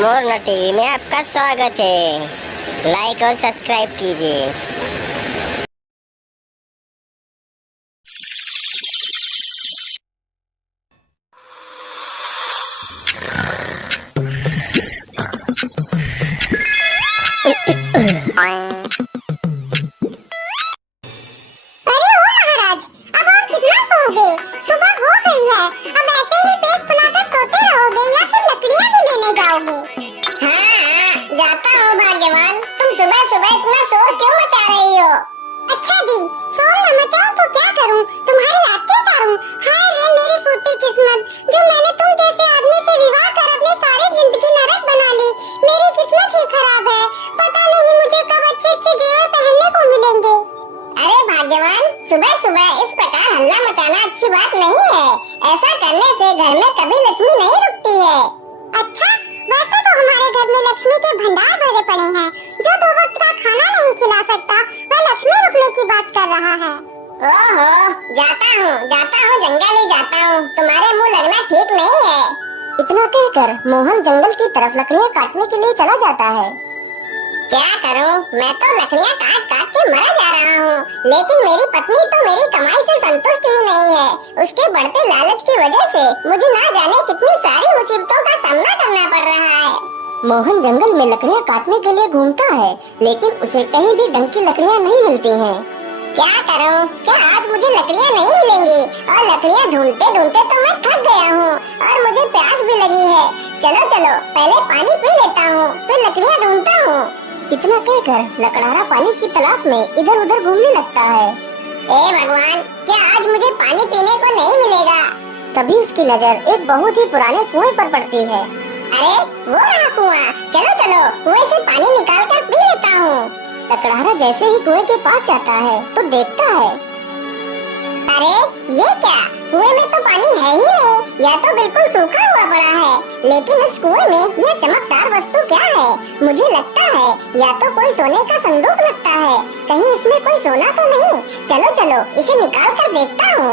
Morna TV में आपका स्वागत है। लाइक और सब्सक्राइब कीजिए। अरे ओ महाराज, अब और कितना सोओगे? सुबह हो गई है। अब ऐसे ही पेट फुलाकर सोते रहोगे या फिर लकड़ियाँ भी लेने जाओगे? हाँ, जाता हूँ भाग्यवान। तुम सुबह सुबह इतना शोर क्यों मचा रही हो? अच्छा जी, शोर न मचाऊं तो क्या करूं? तुम्हारी आरती उतारूं? हाय रे मेरी फूटी किस्मत, जो मैंने तुम जैसे आदमी से विवाह कर अपनी सारी जिंदगी नरक बना ली। मेरी किस्मत ही खराब है। पता नहीं मुझे कब अच्छे अच्छे जेवर पहनने को मिलेंगे। अरे भाग्यवान, सुबह सुबह इस प्रकार हल्ला मचाना अच्छी बात नहीं है। ऐसा करने से घर में कभी लक्ष्मी नहीं रुकती है। अच्छा, वैसे तो हमारे घर में लक्ष्मी के भंडार भरे पड़े हैं। जो 2 वक्त का खाना नहीं खिला सकता, वह लक्ष्मी रुकने की बात कर रहा है। ओहो, जाता हूँ जंगल ही जाता हूँ। तुम्हारे मुंह लगना ठीक नहीं है। इतना कहकर मोहन जंगल की तरफ लकड़ियाँ काटने के लिए चला जाता है। क्या करूँ? मैं तो लकड़ियाँ काट काट के मर जा रहा हूँ, लेकिन मेरी पत्नी तो मेरी कमाई से संतुष्ट ही नहीं है। उसके बढ़ते लालच की वजह से मुझे ना जाने कितनी सारी मुसीबतों का सामना करना पड़ रहा है। मोहन जंगल में लकड़ियाँ काटने के लिए घूमता है, लेकिन उसे कहीं भी ढंग की लकड़ियाँ नहीं मिलती हैं। क्या करूँ? क्या आज मुझे लकड़ियाँ नहीं मिलेंगी? और लकड़ियाँ ढूंढते ढूंढते तो मैं थक गया हूँ और मुझे प्यास भी लगी है। चलो चलो, पहले पानी पी लेता हूँ, फिर लकड़ियाँ ढूंढता हूँ। इतना कहकर लकड़हारा पानी की तलाश में इधर उधर घूमने लगता है। ए भगवान, क्या आज मुझे पानी पीने को नहीं मिलेगा? तभी उसकी नजर एक बहुत ही पुराने कुएं पर पड़ती है। अरे वो रहा कुआं। चलो चलो, कुएं से पानी निकाल कर पी लेता हूँ। लकड़हारा जैसे ही कुएं के पास जाता है तो देखता है, अरे ये क्या? कुएं में तो पानी है ही नहीं, यह तो बिल्कुल सूखा हुआ पड़ा है। लेकिन इस कुएं में यह चमकदार वस्तु क्या है? मुझे लगता है या तो कोई सोने का संदूक लगता है। कहीं इसमें कोई सोना तो नहीं? चलो चलो, इसे निकाल कर देखता हूँ।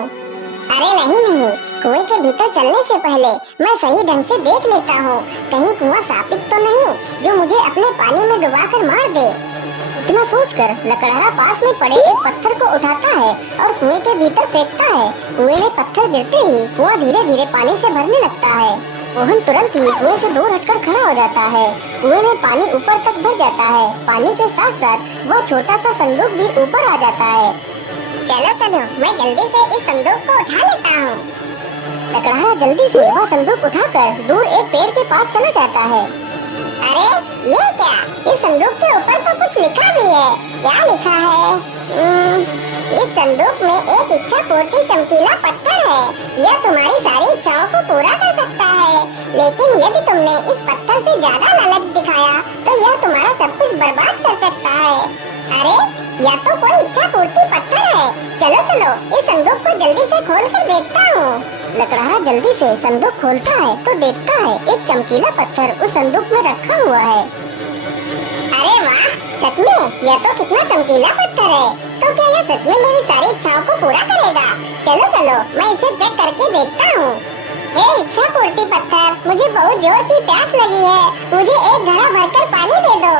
अरे नहीं, कुएं के भीतर चलने से पहले मैं सही ढंग से देख लेता हूँ। कहीं कुआं सापित तो नहीं जो मुझे अपने पानी में डुबा कर मार दे। इतना सोचकर लकड़हारा पास में पड़े एक पत्थर को उठाता है और कुएं के भीतर फेंकता है। कुएं में पत्थर गिरते ही कुआं धीरे धीरे पानी से भरने लगता है। मोहन तुरंत ही कुएं से दूर हटकर खड़ा हो जाता है। कुएं में पानी ऊपर तक भर जाता है। पानी के साथ साथ वह छोटा सा संदूक भी ऊपर आ जाता है। चलो चलो, मैं जल्दी से इस संदूक को उठा लेता हूँ। लकड़हारा जल्दी से वह संदूक उठाकर दूर एक पेड़ के पास चला जाता है। अरे ये क्या? इस संदूक के ऊपर तो कुछ लिखा भी है। क्या लिखा है? इस संदूक में एक इच्छा पूर्ति चमकीला पत्थर है। यह तुम्हारी सारी इच्छाओं को पूरा कर सकता है, लेकिन यदि तुमने इस पत्थर से ज्यादा लालच दिखाया तो यह तुम्हारा सब कुछ बर्बाद कर सकता है। अरे यह तो कोई इच्छा पूर्ति पत्थर है। चलो चलो, इस संदूक को जल्दी से खोल कर देखता हूँ। लकड़हारा जल्दी से संदूक खोलता है तो देखता है एक चमकीला पत्थर उस संदूक में रखा हुआ है। अरे वाह, सच में यह तो कितना चमकीला पत्थर है। तो क्या यह सच में मेरी सारी इच्छाओं को पूरा करेगा? चलो चलो, मैं इसे चेक करके देखता हूँ। हे इच्छा पूर्ति पत्थर, मुझे बहुत जोर की प्यास लगी है। मुझे एक घड़ा भरकर पानी दे दो।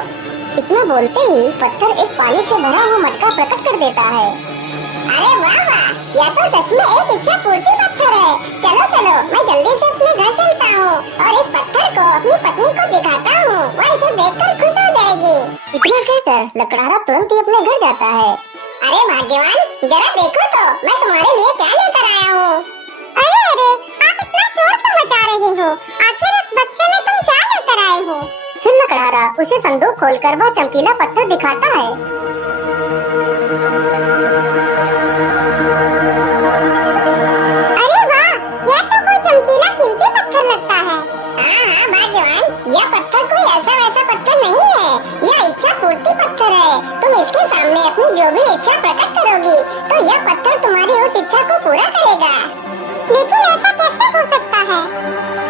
इतना बोलते ही पत्थर एक पानी से भरा हुआ मटका प्रकट कर देता है। अरे वाह वाह, यह तो सच में एक इच्छा पूर्ति पत्थर है। चलो चलो, मैं जल्दी से अपने घर चलता हूँ और इस पत्थर को अपनी पत्नी को दिखाता हूँ। वह इसे देखकर खुश हो जाएगी। इतना कहकर लकड़हारा तुरंत ही अपने घर जाता है। अरे भाग्यवान, जरा देखो तो मैं तुम्हारे लिए क्या लेकर आया हूँ। अरे आप इतना शोर क्यों मचा रहे हो? आखिर इस बक्से में तुम क्या लेकर आए हो? फिर लकड़हारा उसे संदूक खोलकर वह चमकीला पत्थर दिखाता है। अरे वाह, यह तो कोई चमकीला कीमती पत्थर लगता है। हाँ भाग्यवान, यह पत्थर कोई ऐसा वैसा पत्थर नहीं है। यह इच्छा पूर्ति पत्थर है। तुम इसके सामने अपनी जो भी इच्छा प्रकट करोगी तो यह पत्थर तुम्हारी उस इच्छा को पूरा करेगा। लेकिन ऐसा कैसे हो सकता है?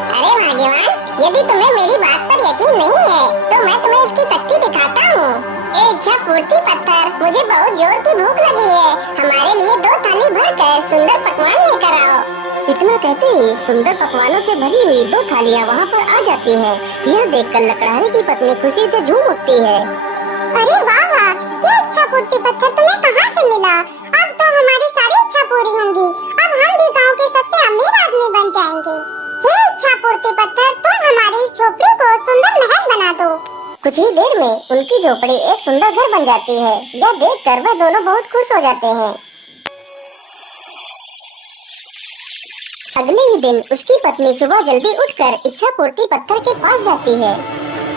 अरे भाग्यवान, यदि तुम्हें मेरी बात पर यकीन नहीं है तो मैं तुम्हें इसकी शक्ति दिखाता हूँ। ए इच्छा पूर्ति पत्थर, मुझे बहुत जोर की भूख लगी है। हमारे लिए 2 थाली भरकर सुंदर पकवान लेकर आओ। इतना कहते ही सुंदर पकवानों से भरी हुई 2 थालियां वहाँ पर आ जाती हैं। यह देखकर लकड़हारे की पत्नी खुशी से झूम उठती है। अरे वाह वाह, ये इच्छा पूर्ति पत्थर तुम्हें कहाँ से मिला? अब तो हमारी सारी इच्छा पूरी होंगी। अब हम भी गांव के सबसे अमीर आदमी बन जाएंगे। हे इच्छा पूर्ति पत्थर, तुम हमारी इस झोपड़ी को सुंदर महल बना दो। कुछ ही देर में उनकी झोपड़ी एक सुंदर घर बन जाती है। यह देखकर वह दोनों बहुत खुश हो जाते हैं। अगले ही दिन उसकी पत्नी सुबह जल्दी उठकर इच्छा पूर्ति पत्थर के पास जाती है।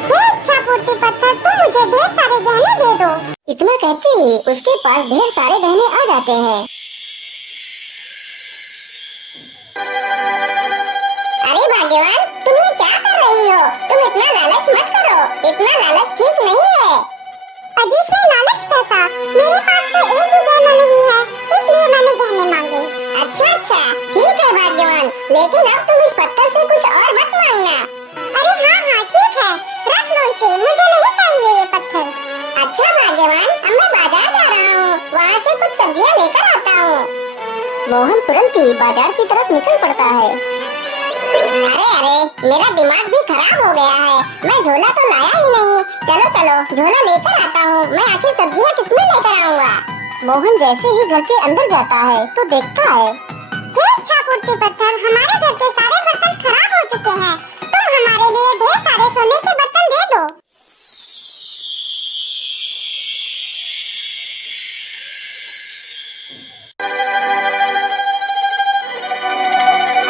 हे इच्छा पूर्ति पत्थर, तुम मुझे ढेर सारे गहने दे दो। इतना कहते ही उसके पास ढेर सारे गहने आ जाते हैं। अरे भाग्यवान, तुम ये क्या कर रही हो? तुम इतना लालच मत करो, इतना लालच ठीक नहीं है। अजी इसमें लालच कैसा? मेरे पास तो एक भी गहना नहीं है, इसलिए मैंने गहने मांगे। अच्छा, ठीक है भाग्यवान, लेकिन अब तुम इस पत्थर से कुछ और मत मांगना। अरे हाँ ठीक है, रख लो इसे, मुझे नहीं चाहिए ये पत्थर। अच्छा भाग्यवान, अब मैं बाजार जा रहा हूँ, वहाँ से कुछ सब्जियाँ लेकर आता हूँ। मोहन तुरंत ही बाजार की तरफ निकल पड़ता है। अरे, मेरा दिमाग भी खराब हो गया है, मैं झोला तो लाया ही नहीं। चलो झोला लेकर आता हूँ, मैं आखिर सब्जियाँ किसमें लेकर आऊँगा। मोहन जैसे ही घर के अंदर जाता है तो देखता है, हे इच्छा पूर्ति पत्थर, हमारे घर के सारे बर्तन खराब हो चुके हैं। तुम हमारे लिए ढेर सारे सोने के बर्तन दे दो।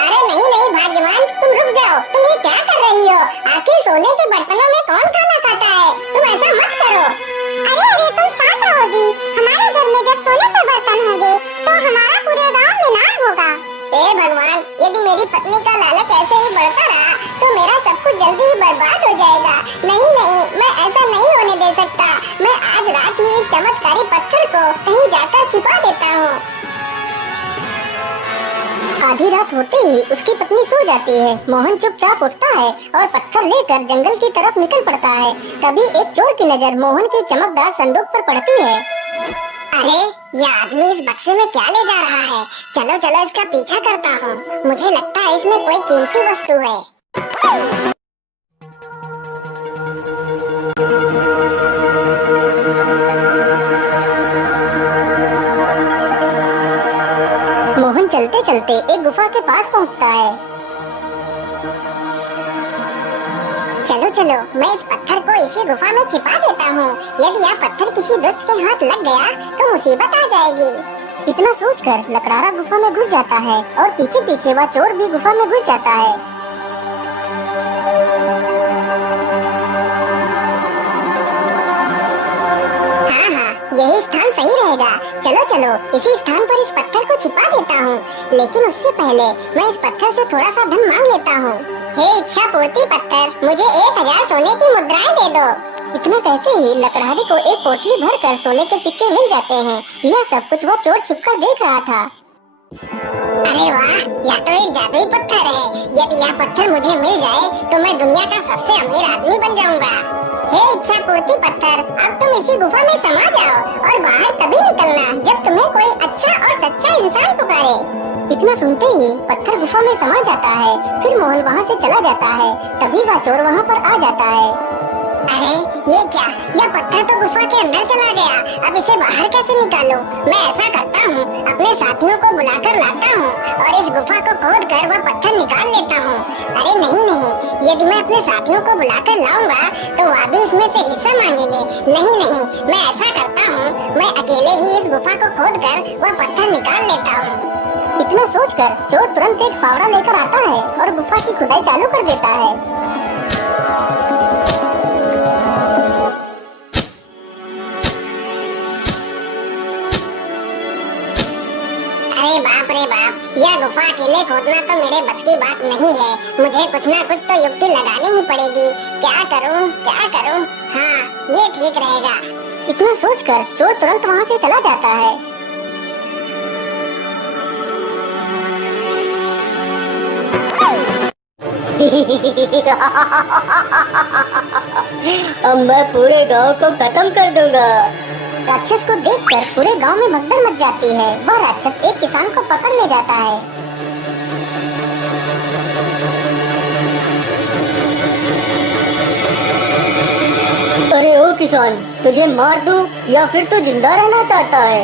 अरे नहीं भाग्यवान, तुम रुक जाओ, तुम ये क्या कर रही हो? आखिर सोने के बर्तनों में कौन खाना खाता है? तुम ऐसा मत करो। अरे तुम शांत रहो जी, हमारे घर में जब सोने के बर्तन होंगे तो हमारा पूरे गांव में नाम होगा। हे भगवान, यदि मेरी पत्नी का लालच ऐसे ही बढ़ता रहा तो मेरा सब कुछ जल्दी ही बर्बाद हो जाएगा। नहीं, मैं ऐसा नहीं होने दे सकता। मैं आज रात ही इस चमत्कारी पत्थर को कहीं जाकर छिपा देता हूँ। आधी रात होते ही उसकी पत्नी सो जाती है। मोहन चुपचाप उठता है और पत्थर लेकर जंगल की तरफ निकल पड़ता है। तभी एक चोर की नजर मोहन के चमकदार संदूक पर पड़ती है। अरे, ये आदमी इस बक्से में क्या ले जा रहा है? चलो इसका पीछा करता हूँ। मुझे लगता है इसमें कोई कीमती वस्तु है। मोहन चलते चलते एक गुफा के पास पहुंचता है। चलो, मैं इस पत्थर को इसी गुफा में छिपा देता हूँ। यदि यह पत्थर किसी दुष्ट के हाथ लग गया तो मुसीबत आ जाएगी। इतना सोचकर लकड़हारा गुफा में घुस जाता है और पीछे पीछे वह चोर भी गुफा में घुस जाता है। हाँ, यही स्थान सही रहेगा। चलो, इसी स्थान पर इस पत्थर को छिपा देता हूँ। लेकिन उससे पहले मैं इस पत्थर से थोड़ा सा धन मांग लेता हूँ। हे इच्छा पूर्ति पत्थर, मुझे 1000 सोने की मुद्राएं दे दो। इतना कहते ही लकड़हारे को एक पोटली भरकर सोने के सिक्के मिल जाते हैं। यह सब कुछ वह चोर छिपकर देख रहा था। अरे वाह, यह तो एक जादुई पत्थर है। यदि यह पत्थर मुझे मिल जाए तो मैं दुनिया का सबसे अमीर आदमी बन जाऊंगा। हे इच्छा पूर्ति पत्थर, अब तुम इसी गुफा में समा जाओ और बाहर तभी निकलना जब तुम्हें कोई अच्छा और सच्चा इंसान पुकारे। इतना सुनते ही पत्थर गुफा में समा जाता है। फिर मोहन वहाँ से चला जाता है। तभी वह चोर वहाँ पर आ जाता है। अरे ये क्या, यह पत्थर तो गुफा के अंदर चला गया। अब इसे बाहर कैसे निकालूं? मैं ऐसा करता हूँ, अपने साथियों को बुलाकर लाता हूँ और इस गुफा को खोद कर वह पत्थर निकाल लेता हूँ। अरे नहीं, यदि मैं अपने साथियों को बुलाकर लाऊंगा तो वह भी इसमें से हिस्सा मांगेंगे। नहीं, मैं ऐसा करता हूँ, मैं अकेले ही इस गुफा को खोद कर वह पत्थर निकाल लेता हूँ। इतना सोचकर चोर तुरंत एक फावड़ा लेकर आता है और गुफा की खुदाई चालू कर देता है। अरे बाप रे बाप, यह गुफा अकेले खोदना तो मेरे बस की बात नहीं है। मुझे कुछ ना कुछ तो युक्ति लगानी ही पड़ेगी। क्या करूं? हाँ, ये ठीक रहेगा। इतना सोचकर चोर तुरंत वहाँ से चला जाता है। अब मैं पूरे गांव को खत्म कर दूंगा। राक्षस को देखकर पूरे गांव में भगदड़ मच जाती है। वह राक्षस एक किसान को पकड़ ले जाता है। किसान, तुझे मार दूं या फिर तू जिंदा रहना चाहता है?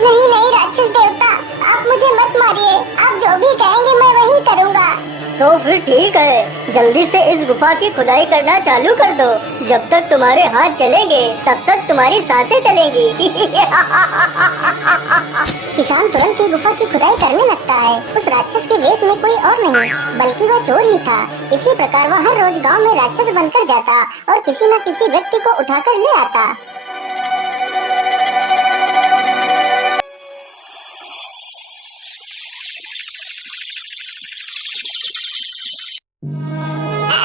नहीं नहीं राक्षस देवता, आप मुझे मत मारिए, आप जो भी कहेंगे मैं वही करूँगा। तो फिर ठीक है, जल्दी से इस गुफा की खुदाई करना चालू कर दो। जब तक तुम्हारे हाथ चलेंगे तब तक तुम्हारी सांसें चलेंगी। किसान तुरंत ही गुफा की खुदाई करने लगता है। उस राक्षस के वेश में कोई और नहीं बल्कि वह चोर ही था। इसी प्रकार वह हर रोज गांव में राक्षस बनकर जाता और किसी न किसी व्यक्ति को उठाकर ले आता।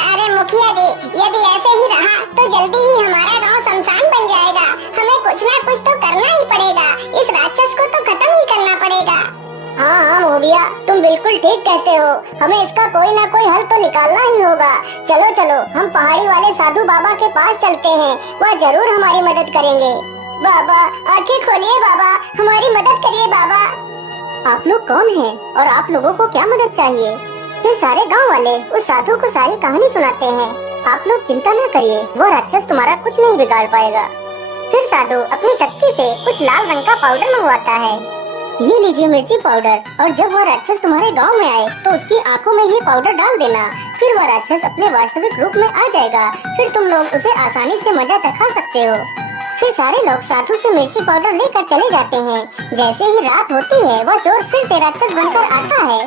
अरे मुखिया जी, यदि ऐसे ही रहा तो जल्दी ही हमारा गांव शमशान बन जाएगा। हमें कुछ ना कुछ तो करना ही पड़ेगा, इस राक्षस को तो खत्म ही करना पड़ेगा। हाँ हाँ मोबिया, तुम बिल्कुल ठीक कहते हो। हमें इसका कोई ना कोई हल तो निकालना ही होगा। चलो चलो, हम पहाड़ी वाले साधु बाबा के पास चलते हैं, वह जरूर हमारी मदद करेंगे। बाबा आंखें खोलिए, बाबा हमारी मदद करिए बाबा। आप लोग कौन हैं और आप लोगों को क्या मदद चाहिए? फिर सारे गांव वाले उस साधु को सारी कहानी सुनाते हैं। आप लोग चिंता न करिए, वो राक्षस तुम्हारा कुछ नहीं बिगाड़ पाएगा। फिर साधु अपनी शक्ति से कुछ लाल रंग का पाउडर मंगवाता है। ये लीजिए मिर्ची पाउडर, और जब वह राक्षस तुम्हारे गांव में आए तो उसकी आंखों में ये पाउडर डाल देना। फिर वह राक्षस अपने वास्तविक रूप में आ जाएगा। फिर तुम लोग उसे आसानी से मजा चखा सकते हो। फिर सारे लोग साधु से मिर्ची पाउडर लेकर चले जाते हैं। जैसे ही रात होती है वह चोर फिर से राक्षस बनकर आता है।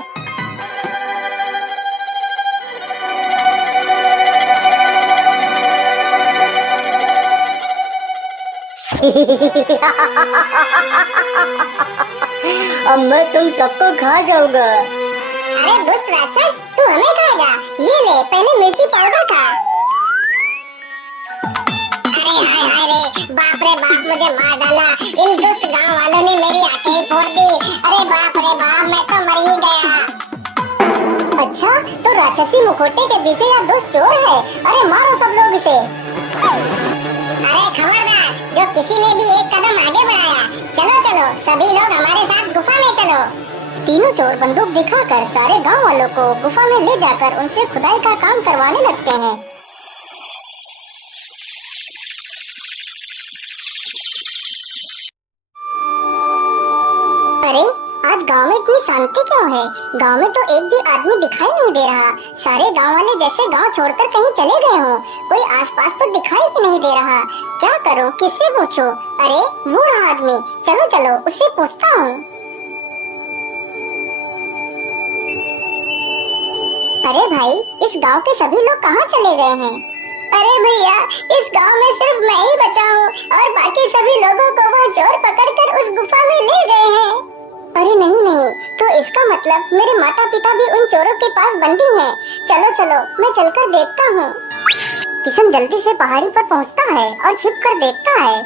अब मैं तुम सबको खा जाऊंगा। अरे दुष्ट राक्षस, तू हमें खाएगा? ये ले पहले मिर्ची पाउडर खा। अरे हाय हाय रे, बाप रे बाप, मुझे मार डाला। इन दुष्ट गांव वालों ने मेरी आंखें ही फोड़ दी। अरे बाप रे बाप, मैं तो मर ही गया। अच्छा, तो राक्षसी मुखौटे के पीछे यह दुष्ट चोर है। अरे मारो सब लोग इसे। अरे खबरदार, जो किसी ने भी एक कदम आगे बढ़ाया, चलो चलो सभी लोग हमारे साथ गुफा में चलो। तीनों चोर बंदूक दिखाकर सारे गांव वालों को गुफा में ले जाकर उनसे खुदाई का काम करवाने लगते हैं। अरे आज गांव में इतनी शांति क्यों है? गांव में तो एक भी आदमी दिखाई नहीं दे रहा। सारे गांव वाले जैसे गांव छोड़कर कहीं चले गए हों। कोई आसपास तो दिखाई भी नहीं दे रहा। क्या करूं, किससे पूछूं? अरे वो रहा आदमी, चलो चलो उससे पूछता हूँ। अरे भाई, इस गांव के सभी लोग कहाँ चले गए हैं? अरे भैया, इस गांव में सिर्फ मैं ही बचा हूँ और बाकी सभी लोगों को वो चोर पकड़कर उस गुफा में ले गए हैं। अरे नहीं नहीं, तो इसका मतलब मेरे माता पिता भी उन चोरों के पास बंदी हैं। चलो चलो, मैं चलकर देखता हूँ। किशन जल्दी से पहाड़ी पर पहुँचता है और छिप कर देखता है।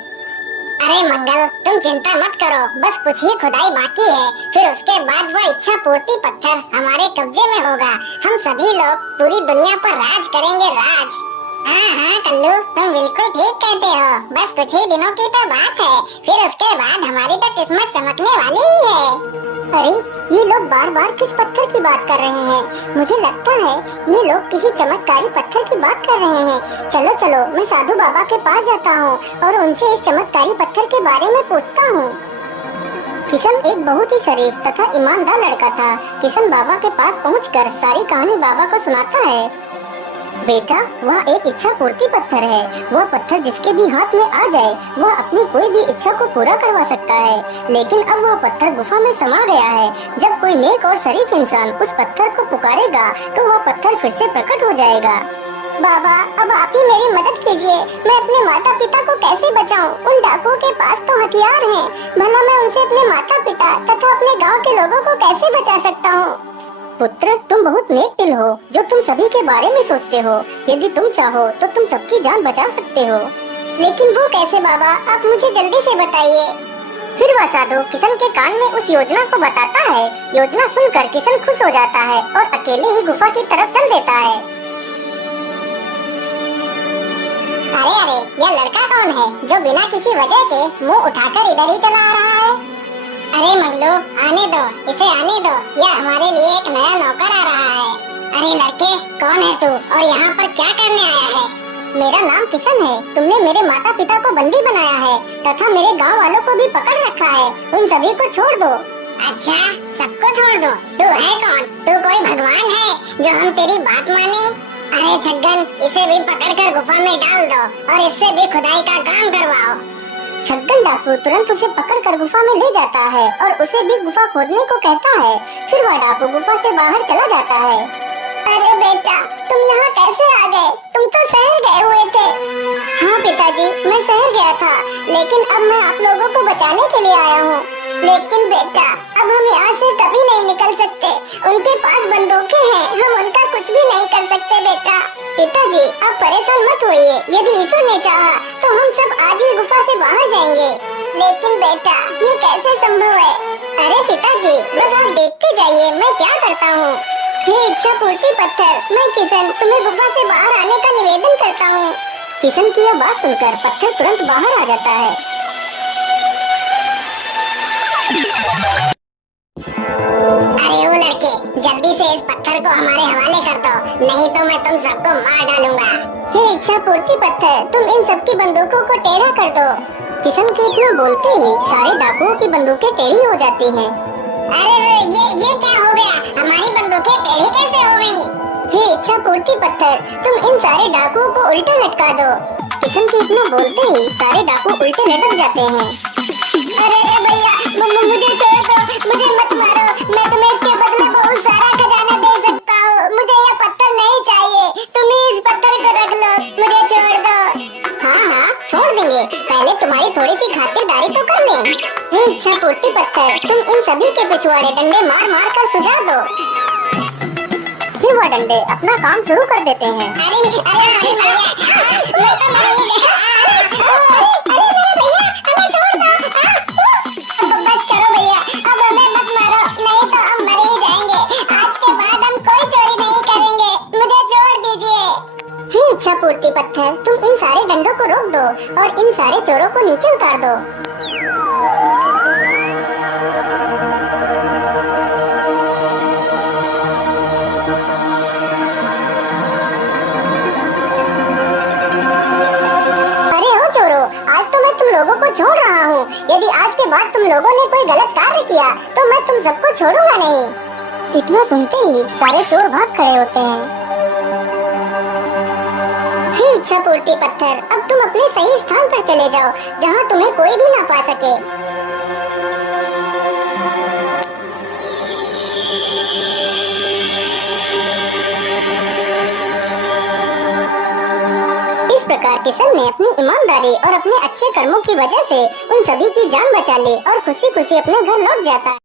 अरे मंगल, तुम चिंता मत करो, बस कुछ ही खुदाई बाकी है। फिर उसके बाद वह इच्छा पूर्ति पत्थर हमारे कब्जे में होगा। हम सभी लोग पूरी दुनिया पर राज करेंगे, राज। हाँ हाँ कल्लू, तुम बिल्कुल ठीक कहते हो। बस कुछ ही दिनों की तो बात है, फिर उसके बाद हमारी तो किस्मत चमकने वाली ही है। अरे ये लोग बार बार किस पत्थर की बात कर रहे हैं? मुझे लगता है ये लोग किसी चमत्कारी पत्थर की बात कर रहे हैं। चलो चलो, मैं साधु बाबा के पास जाता हूँ और उनसे इस चमत्कारी पत्थर के बारे में पूछता हूँ। किशन एक बहुत ही शरीफ तथा ईमानदार लड़का था। किशन बाबा के पास पहुंचकर सारी कहानी बाबा को सुनाता है। बेटा, वह एक इच्छा पूर्ति पत्थर है। वह पत्थर जिसके भी हाथ में आ जाए वह अपनी कोई भी इच्छा को पूरा करवा सकता है। लेकिन अब वह पत्थर गुफा में समा गया है। जब कोई नेक और शरीफ इंसान उस पत्थर को पुकारेगा तो वह पत्थर फिर से प्रकट हो जाएगा। बाबा, अब आप ही मेरी मदद कीजिए। मैं अपने माता पिता को कैसे बचाऊं? उन डाकुओं के पास तो हथियार हैं। भला मैं उनसे अपने माता पिता तथा अपने गाँव के लोगों को कैसे बचा सकता हूँ? पुत्र, तुम बहुत नेक दिल हो जो तुम सभी के बारे में सोचते हो। यदि तुम चाहो तो तुम सबकी जान बचा सकते हो। लेकिन वो कैसे बाबा? आप मुझे जल्दी से बताइए। फिर वह साधु किशन के कान में उस योजना को बताता है। योजना सुनकर किशन खुश हो जाता है और अकेले ही गुफा की तरफ चल देता है। अरे अरे, यह लड़का कौन है जो बिना किसी वजह के मुंह उठाकर इधर ही चला आ रहा है? अरे मंगलू, आने दो, इसे आने दो। यह हमारे लिए एक नया नौकर आ रहा है। अरे लड़के, कौन है तू और यहाँ पर क्या करने आया है? मेरा नाम किशन है। तुमने मेरे माता पिता को बंदी बनाया है तथा मेरे गांव वालों को भी पकड़ रखा है। उन सभी को छोड़ दो। अच्छा, सबको छोड़ दो? तू है कौन? तू कोई भगवान है जो हम तेरी बात माने? अरे छगन, इसे भी पकड़कर गुफा में डाल दो और इससे भी खुदाई का काम करवाओ। छगन डाकू तुरंत उसे पकड़कर गुफा में ले जाता है और उसे भी गुफा खोदने को कहता है। फिर वह डाकू गुफा से बाहर चला जाता है। अरे बेटा, तुम यहाँ कैसे आ गए? तुम तो शहर गए हुए थे। हाँ पिताजी, मैं शहर गया था, लेकिन अब मैं आप लोगों को बचाने के लिए आया हूँ। लेकिन बेटा, अब हम यहाँ से कभी नहीं निकल सकते। उनके पास बंदूकें हैं, हम उनका कुछ भी नहीं कर सकते बेटा। पिताजी, आप परेशान मत होइए। यदि ईश्वर ने चाहा तो हम सब आज ही गुफा से बाहर जाएंगे। लेकिन बेटा, ये कैसे संभव है? अरे पिताजी, बस आप देखते जाइए मैं क्या करता हूँ। हे इच्छा पूर्ति पत्थर, मैं किशन तुम्हें गुफा से बाहर आने का निवेदन करता हूँ। किशन की यह बात सुनकर पत्थर तुरंत बाहर आ जाता है। अरे वो लड़के, जल्दी से इस पत्थर को हमारे हवाले कर दो, नहीं तो मैं तुम सबको मार डालूंगा। हे इच्छा पूर्ति पत्थर, तुम इन सबकी बंदूकों को टेढ़ा कर दो। किशन के इतना बोलते ही सारे डाकुओं की बंदूकें टेढ़ी हो जाती हैं। अरे ये क्या हो गया? हमारी बंदूकें टेढ़ी कैसे हो गई? हे इच्छा पूर्ति पत्थर, तुम इन सारे डाकुओं को उल्टा लटका दो। किशन के इतना बोलते ही सारे डाकू उल्टे लटक जाते हैं। अरे भैया, मुझे छोड़ दो, मुझे मत मारो। मैं तुम्हें इसके बदले बहुत सारा खजाना दे सकता हूँ। मुझे ये पत्थर नहीं चाहिए, तुम ही इस पत्थर को रख लो, मुझे छोड़ दो। हाँ, छोड़ देंगे, पहले तुम्हारी थोड़ी सी खातिरदारी तो कर लें। हे इच्छा पूर्ति पत्थर, तुम इन सभी के पिछवाड़े डंडे मार मार कर सुझा दो। फिर वह डंडे अपना काम शुरू कर देते हैं। अरे भैया, मैं तो नहीं गया। अरे भैया, हमें छोड़ दो। बस करो भैया, अब हमें मत मारो, नहीं तो हम मर ही जाएंगे। आज के बाद हम कोई चोरी नहीं करेंगे, मुझे छोड़ दीजिए। हे इच्छा पूर्ति पत्थर, तुम इन सारे डंडों को रोक दो और इन सारे चोरों को नीचे उतार दो। लोगों को छोड़ रहा हूँ। यदि आज के बाद तुम लोगों ने कोई गलत कार्य किया तो मैं तुम सबको छोड़ूंगा नहीं। इतना सुनते ही सारे चोर भाग खड़े होते हैं। हे इच्छा पूर्ति पत्थर, अब तुम अपने सही स्थान पर चले जाओ जहाँ तुम्हें कोई भी ना पा सके। इस प्रकार किशन ने अपनी ईमानदारी और अपने अच्छे कर्मों की वजह से उन सभी की जान बचा ली और खुशी खुशी अपने घर लौट जाता है।